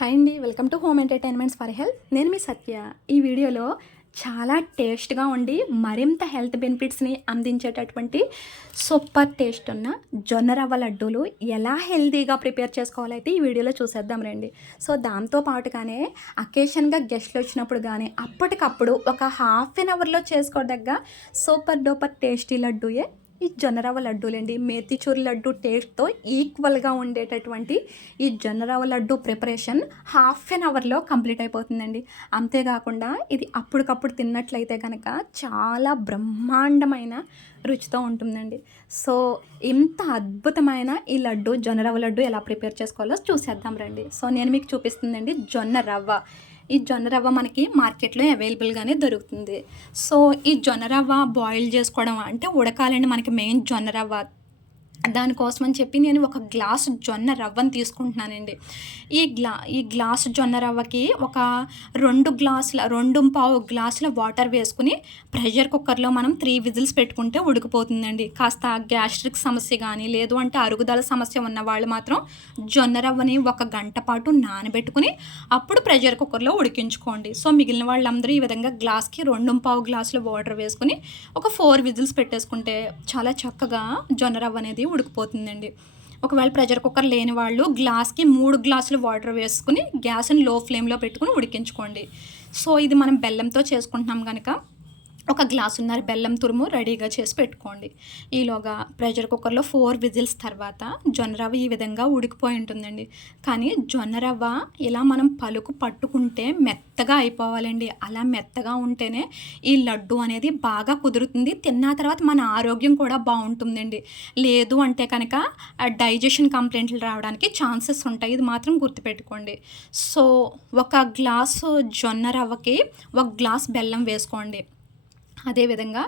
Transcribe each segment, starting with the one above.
Hi అండి, welcome to home entertainments for health. నేను మీ సత్య. ఈ వీడియోలో చాలా టేస్ట్గా ఉండి మరింత హెల్త్ బెనిఫిట్స్ని అందించేటటువంటి సూపర్ టేస్ట్ ఉన్న జొన్న రవ్వ లడ్డూలు ఎలా హెల్తీగా ప్రిపేర్ చేసుకోవాలైతే ఈ వీడియోలో చూసేద్దాం రండి. సో దాంతో పాటుగానే అకేషన్గా గెస్ట్లు వచ్చినప్పుడు కానీ అప్పటికప్పుడు ఒక హాఫ్ అన్ అవర్లో చేసుకోదగ్గ సూపర్ డూపర్ టేస్టీ లడ్డూయే ఈ జొన్న రవ్వ లడ్డూలండి. మేతిచూర్ లడ్డు టేస్ట్తో ఈక్వల్గా ఉండేటటువంటి ఈ జొన్న రవ్వ లడ్డు ప్రిపరేషన్ హాఫ్ అన్ అవర్లో కంప్లీట్ అయిపోతుందండి. అంతేకాకుండా ఇది అప్పటికప్పుడు తిన్నట్లయితే కనుక చాలా బ్రహ్మాండమైన రుచితో ఉంటుందండి. సో ఇంత అద్భుతమైన ఈ లడ్డు జొన్న రవ్వ లడ్డు ఎలా ప్రిపేర్ చేసుకోవాలో చూసేద్దాం రండి. సో నేను మీకు చూపిస్తుందండి జొన్న రవ్వ. ఈ జొన్న రవ్వ మనకి మార్కెట్లో అవైలబుల్గానే దొరుకుతుంది. సో ఈ జొన్న రవ్వ బాయిల్ చేసుకోవడం అంటే ఉడకాలండి మనకి మెయిన్ జొన్న రవ్వ. దానికోసం అని చెప్పి నేను ఒక గ్లాసు జొన్న రవ్వను తీసుకుంటున్నానండి. ఈ గ్లాసు జొన్న రవ్వకి ఒక 2.5 గ్లాసుల వాటర్ వేసుకుని ప్రెషర్ కుక్కర్లో మనం 3 విజిల్స్ పెట్టుకుంటే ఉడికిపోతుందండి. కాస్త గ్యాస్ట్రిక్ సమస్య కానీ లేదు అంటే అరుగుదల సమస్య ఉన్న వాళ్ళు మాత్రం జొన్న రవ్వని 1 గంట పాటు నానబెట్టుకుని అప్పుడు ప్రెషర్ కుక్కర్లో ఉడికించుకోండి. సో మిగిలిన వాళ్ళందరూ ఈ విధంగా గ్లాస్కి 2.5 గ్లాసుల వాటర్ వేసుకుని ఒక 4 విజిల్స్ పెట్టేసుకుంటే చాలా చక్కగా జొన్న రవ్వ అనేది ఉడికిపోతుందండి. ఒకవేళ ప్రెషర్ కుక్కర్ లేని వాళ్ళు గ్లాస్కి 3 గ్లాసులు వాటర్ వేసుకుని గ్యాస్ని లో ఫ్లేమ్లో పెట్టుకుని ఉడికించుకోండి. సో ఇది మనం బెల్లంతో చేసుకుంటున్నాం కనుక ఒక గ్లాసున్నర బెల్లం తురుము రెడీగా చేసి పెట్టుకోండి. ఈలోగా ప్రెషర్ కుక్కర్లో 4 విజిల్స్ తర్వాత జొన్న రవ్వ ఈ విధంగా ఉడికిపోయి ఉంటుందండి. కానీ జొన్న రవ్వ ఇలా మనం పలుకు పట్టుకుంటే మెత్తగా అయిపోవాలండి. అలా మెత్తగా ఉంటేనే ఈ లడ్డు అనేది బాగా కుదురుతుంది. తిన్న తర్వాత మన ఆరోగ్యం కూడా బాగుంటుందండి. లేదు అంటే కనుక డైజెషన్ కంప్లైంట్లు రావడానికి ఛాన్సెస్ ఉంటాయి. ఇది మాత్రం గుర్తుపెట్టుకోండి. సో 1 గ్లాసు జొన్న రవ్వకి 1 గ్లాస్ బెల్లం వేసుకోండి. అదేవిధంగా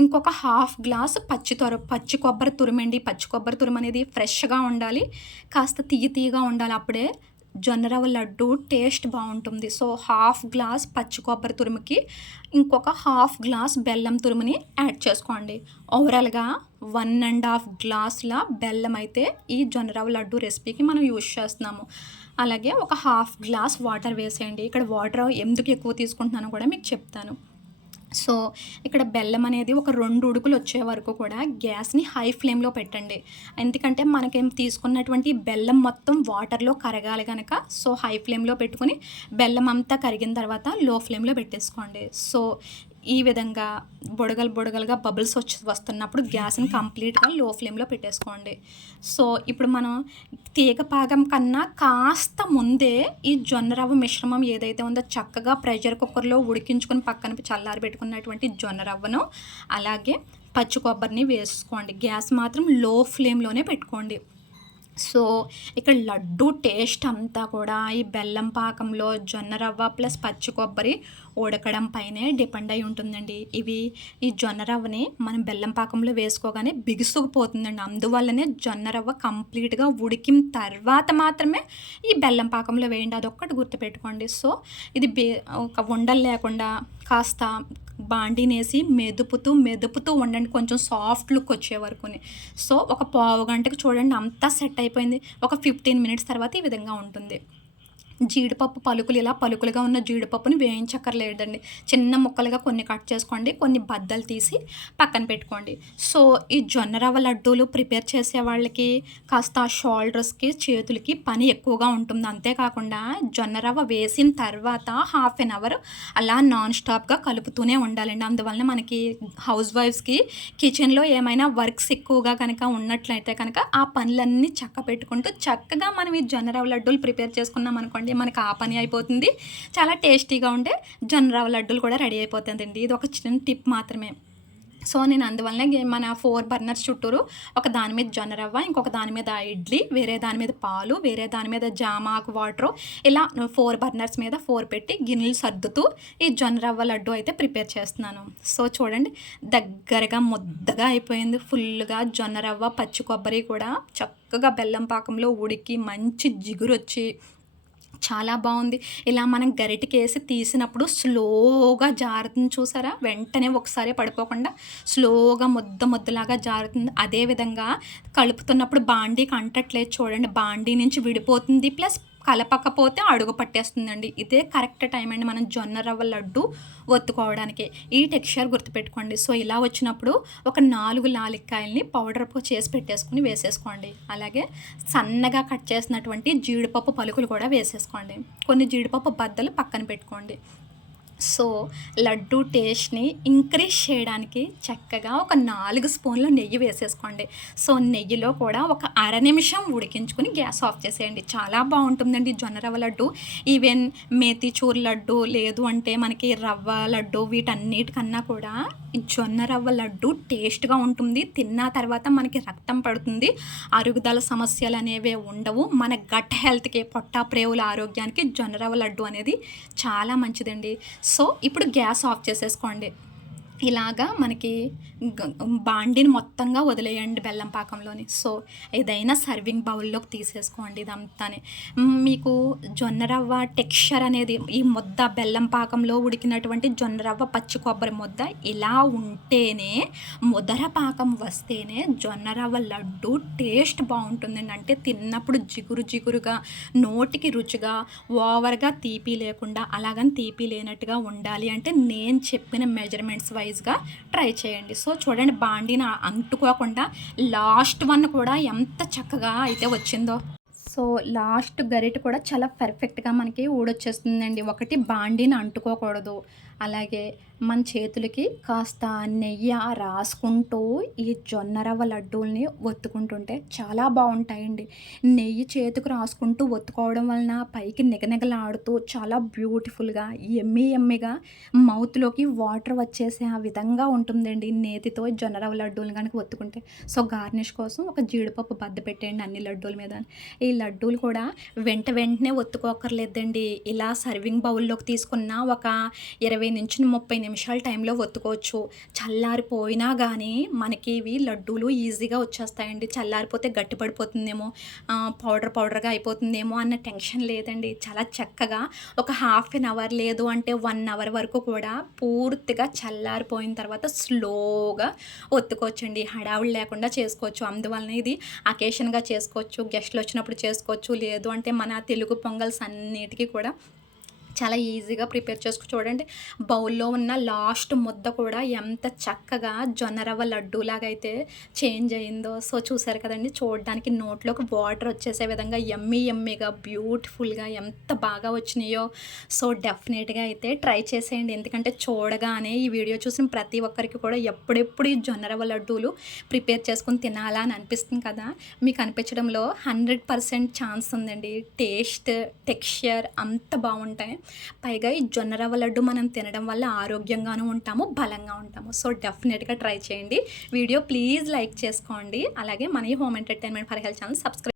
ఇంకొక హాఫ్ గ్లాస్ పచ్చి కొబ్బరి తురుమండి. పచ్చి కొబ్బరి తురుము అనేది ఫ్రెష్గా ఉండాలి, కాస్త తీయగా ఉండాలి. అప్పుడే జొన్న రవ్వ లడ్డు టేస్ట్ బాగుంటుంది. సో హాఫ్ గ్లాస్ పచ్చి కొబ్బరి తురుముకి ఇంకొక హాఫ్ గ్లాస్ బెల్లం తురుముని యాడ్ చేసుకోండి. ఓవరాల్గా 1.5 గ్లాసుల బెల్లం అయితే ఈ జొన్న రవ్వ లడ్డు రెసిపీకి మనం యూజ్ చేస్తున్నాము. అలాగే ఒక హాఫ్ గ్లాస్ వాటర్ వేసేయండి. ఇక్కడ వాటర్ ఎందుకు ఎక్కువ తీసుకుంటున్నానో కూడా మీకు చెప్తాను. సో ఇక్కడ బెల్లం అనేది ఒక 2 ఉడుకులు వచ్చే వరకు కూడా గ్యాస్ని హై ఫ్లేమ్లో పెట్టండి. ఎందుకంటే మనకేం తీసుకున్నటువంటి బెల్లం మొత్తం వాటర్లో కరగాలి కనుక సో హై ఫ్లేమ్లో పెట్టుకుని బెల్లం అంతా కరిగిన తర్వాత లో ఫ్లేమ్లో పెట్టేసుకోండి. సో ఈ విధంగా బుడగలుగా బబుల్స్ వస్తున్నప్పుడు గ్యాస్ని కంప్లీట్గా లో ఫ్లేమ్లో పెట్టేసుకోండి. సో ఇప్పుడు మనం తీగ పాకం కన్నా కాస్త ముందే ఈ జొన్న రవ్వ మిశ్రమం ఏదైతే ఉందో చక్కగా ప్రెషర్ కుక్కర్లో ఉడికించుకొని పక్కన చల్లారి పెట్టుకున్నటువంటి జొన్న రవ్వను అలాగే పచ్చి కొబ్బరిని వేసుకోండి. గ్యాస్ మాత్రం లో ఫ్లేమ్లోనే పెట్టుకోండి. సో ఇక్కడ లడ్డు టేస్ట్ అంతా కూడా ఈ బెల్లం పాకంలో జొన్న రవ్వ ప్లస్ పచ్చి కొబ్బరి ఉడకడం పైనే డిపెండ్ అయి ఉంటుందండి. ఈ జొన్న రవ్వని మనం బెల్లం పాకంలో వేసుకోగానే బిగుసుకుపోతుందండి. అందువల్లనే జొన్న రవ్వ కంప్లీట్గా ఉడికిన తర్వాత మాత్రమే ఈ బెల్లం పాకంలో వేయండి. అదొక్కటి గుర్తుపెట్టుకోండి. సో ఇది ఒక ఉండలు లేకుండా కాస్త బాండీనేసి మెదుపుతూ ఉండండి, కొంచెం సాఫ్ట్ లుక్ వచ్చే వరకుని. సో ఒక పావు గంటకు చూడండి అంతా సెట్ అయిపోయింది. ఒక 15 మినిట్స్ తర్వాత ఈ విధంగా ఉంటుంది. జీడిపప్పు పలుకులు, ఇలా పలుకులుగా ఉన్న జీడిపప్పుని వేయించక్కర్లేదండి. చిన్న ముక్కలుగా కొన్ని కట్ చేసుకోండి, కొన్ని బద్దలు తీసి పక్కన పెట్టుకోండి. సో ఈ జొన్న రవ్వ లడ్డూలు ప్రిపేర్ చేసే వాళ్ళకి కాస్త షోల్డర్స్కి చేతులకి పని ఎక్కువగా ఉంటుంది. అంతేకాకుండా జొన్న రవ్వ వేసిన తర్వాత హాఫ్ అన్ అవర్ అలా నాన్ స్టాప్గా కలుపుతూనే ఉండాలండి. అందువలన మనకి హౌస్ వైఫ్స్కి కిచెన్లో ఏమైనా వర్క్స్ ఎక్కువగా కనుక ఉన్నట్లయితే కనుక ఆ పనులన్నీ పెట్టుకుంటూ చక్కగా మనం ఈ జొన్న రవ్వ లడ్డూలు ప్రిపేర్ చేసుకున్నాం అనుకోండి, మనకి ఆ పని అయిపోతుంది. చాలా టేస్టీగా ఉండే జొన్న రవ్వ లడ్డూలు కూడా రెడీ అయిపోతుందండి. ఇది ఒక చిన్న టిప్ మాత్రమే. సో నేను అందువల్లనే మన 4 బర్నర్స్ చుట్టూరు ఒక దాని మీద జొన్న రవ్వ, ఇంకొక దాని మీద ఇడ్లీ, వేరే దాని మీద పాలు, వేరే దాని మీద జామాకు వాటరు, ఇలా 4 బర్నర్స్ మీద 4 పెట్టి గిన్నెలు సర్దుతూ ఈ జొన్న రవ్వ లడ్డు అయితే ప్రిపేర్ చేస్తున్నాను. సో చూడండి దగ్గరగా ముద్దగా అయిపోయింది. ఫుల్గా జొన్న రవ్వ పచ్చి కొబ్బరి కూడా చక్కగా బెల్లం పాకంలో ఉడికి మంచి జిగురు వచ్చి చాలా బాగుంది. ఇలా మనం గరిటెకేసి తీసినప్పుడు స్లోగా జారుతుంది చూసారా, వెంటనే ఒకసారి పడిపోకుండా స్లోగా ముద్దలాగా జారుతుంది. అదేవిధంగా కలుపుతున్నప్పుడు బాండీకి అంటట్లేదు చూడండి, బాండీ నుంచి విడిపోతుంది, ప్లస్ కలపకపోతే అడుగు పట్టేస్తుందండి. ఇదే కరెక్ట్ టైం అండి మనం జొన్న రవ్వ లడ్డు ఒత్తుకోవడానికి. ఈ టెక్స్చర్ గుర్తుపెట్టుకోండి. సో ఇలా వచ్చినప్పుడు ఒక 4 యాలక్కాయలని పౌడర్ చేసి పెట్టేసుకుని వేసేసుకోండి. అలాగే సన్నగా కట్ చేసినటువంటి జీడిపప్పు పలుకులు కూడా వేసేసుకోండి. కొన్ని జీడిపప్పు బద్దలు పక్కన పెట్టుకోండి. సో లడ్డు టేస్ట్ని ఇంక్రీజ్ చేయడానికి చక్కగా ఒక 4 స్పూన్ల నెయ్యి వేసేసుకోండి. సో నెయ్యిలో కూడా ఒక అర నిమిషం ఉడికించుకుని గ్యాస్ ఆఫ్ చేసేయండి. చాలా బాగుంటుందండి జొన్న రవ్వ లడ్డు. ఈవెన్ మేతిచూర్ లడ్డు లేదు అంటే మనకి రవ్వ లడ్డు వీటన్నిటికన్నా కూడా ఈ జొన్న రవ్వ లడ్డు టేస్ట్గా ఉంటుంది. తిన్న తర్వాత మనకి రక్తం పడుతుంది. అరుగుదల సమస్యలు అనేవి ఉండవు. మన గట్ హెల్త్కి పొట్ట ప్రేవుల ఆరోగ్యానికి జొన్న రవ్వ లడ్డు అనేది చాలా మంచిదండి. సో ఇప్పుడు గ్యాస్ ఆఫ్ చేసేసుకోండి. ఇలాగా మనకి బాండిని మొత్తంగా వదిలేయండి బెల్లం పాకంలోని. సో ఏదైనా సర్వింగ్ బౌల్లోకి తీసేసుకోండి ఇదంతానే. మీకు జొన్న రవ్వ టెక్స్చర్ అనేది ఈ ముద్ద బెల్లం పాకంలో ఉడికినటువంటి జొన్న రవ్వ పచ్చి కొబ్బరి ముద్ద ఇలా ఉంటేనే, ముదర పాకం వస్తేనే జొన్న రవ్వ లడ్డు టేస్ట్ బాగుంటుందండి. అంటే తిన్నప్పుడు జిగురు జిగురుగా, నోటికి రుచిగా, ఓవర్గా తీపి లేకుండా, అలాగని తీపి లేనట్టుగా ఉండాలి అంటే నేను చెప్పిన మెజర్మెంట్స్ వైజ్గా ట్రై చేయండి. సో చూడండి బాండీని అంటుకోకుండా లాస్ట్ వన్ కూడా ఎంత చక్కగా అయితే వచ్చిందో. సో లాస్ట్ గరిట కూడా చాలా పర్ఫెక్ట్గా మనకి ఊడొచ్చేస్తుందండి. ఒకటి బాండీని అంటుకోకూడదు. అలాగే మన చేతులకి కాస్త నెయ్యి రాసుకుంటూ ఈ జొన్న రవ్వ లడ్డూల్ని ఒత్తుకుంటుంటే చాలా బాగుంటాయండి. నెయ్యి చేతికి రాసుకుంటూ ఒత్తుకోవడం వలన పైకి నిగనిగలాడుతూ చాలా బ్యూటిఫుల్గా ఎమ్మిగా మౌత్లోకి వాటర్ వచ్చేసే ఆ విధంగా ఉంటుందండి నేతితో జొన్న రవ్వ లడ్డూలు కనుక ఒత్తుకుంటే. సో గార్నిష్ కోసం ఒక జీడిపప్పు బద్ద పెట్టేయండి అన్ని లడ్డూల మీద. ఈ లడ్డూలు కూడా వెంటనే ఒత్తుకోకర్లేదండి. ఇలా సర్వింగ్ బౌల్లోకి తీసుకున్న ఒక 20 నుంచి 30 నిమిషాల టైంలో ఒత్తుకోవచ్చు. చల్లారిపోయినా కానీ మనకి ఇవి లడ్డూలు ఈజీగా వచ్చేస్తాయండి. చల్లారిపోతే గట్టి పడిపోతుందేమో, పౌడర్గా అయిపోతుందేమో అన్న టెన్షన్ లేదండి. చాలా చక్కగా ఒక హాఫ్ అన్ అవర్ లేదు అంటే 1 అవర్ వరకు కూడా పూర్తిగా చల్లారిపోయిన తర్వాత స్లోగా ఒత్తుకోవచ్చండి. హడావుడి లేకుండా చేసుకోవచ్చు. అందువలన ఇది అకేషన్గా చేసుకోవచ్చు, గెస్ట్లు వచ్చినప్పుడు చేసుకోవచ్చు. లేదు అంటే మన తెలుగు పొంగల్స్ అన్నిటికీ కూడా చాలా ఈజీగా ప్రిపేర్ చేసుకో. చూడండి బౌల్లో ఉన్న లాస్ట్ ముద్ద కూడా ఎంత చక్కగా జొన్న రవ్వ లడ్డూలాగా అయితే చేంజ్ అయిందో. సో చూసారు కదండి, చూడడానికి నోట్లోకి వాటర్ వచ్చేసే విధంగా ఎమ్మిగా బ్యూటిఫుల్గా ఎంత బాగా వచ్చినాయో. సో డెఫినెట్గా అయితే ట్రై చేసేయండి. ఎందుకంటే చూడగానే ఈ వీడియో చూసిన ప్రతి ఒక్కరికి కూడా ఎప్పుడెప్పుడు ఈ జొన్న రవ్వ లడ్డూలు ప్రిపేర్ చేసుకుని తినాలా అని అనిపిస్తుంది కదా. మీకు అనిపించడంలో 100% ఛాన్స్ ఉందండి. టేస్ట్, టెక్స్చర్ అంత బాగుంటాయి. పైగా ఈ జొన్న రవ్వ లడ్డు మనం తినడం వల్ల ఆరోగ్యంగానూ ఉంటాము, బలంగా ఉంటాము. సో డెఫినెట్గా ట్రై చేయండి. వీడియో ప్లీజ్ లైక్ చేసుకోండి. అలాగే మన home entertainment for health channel subscribe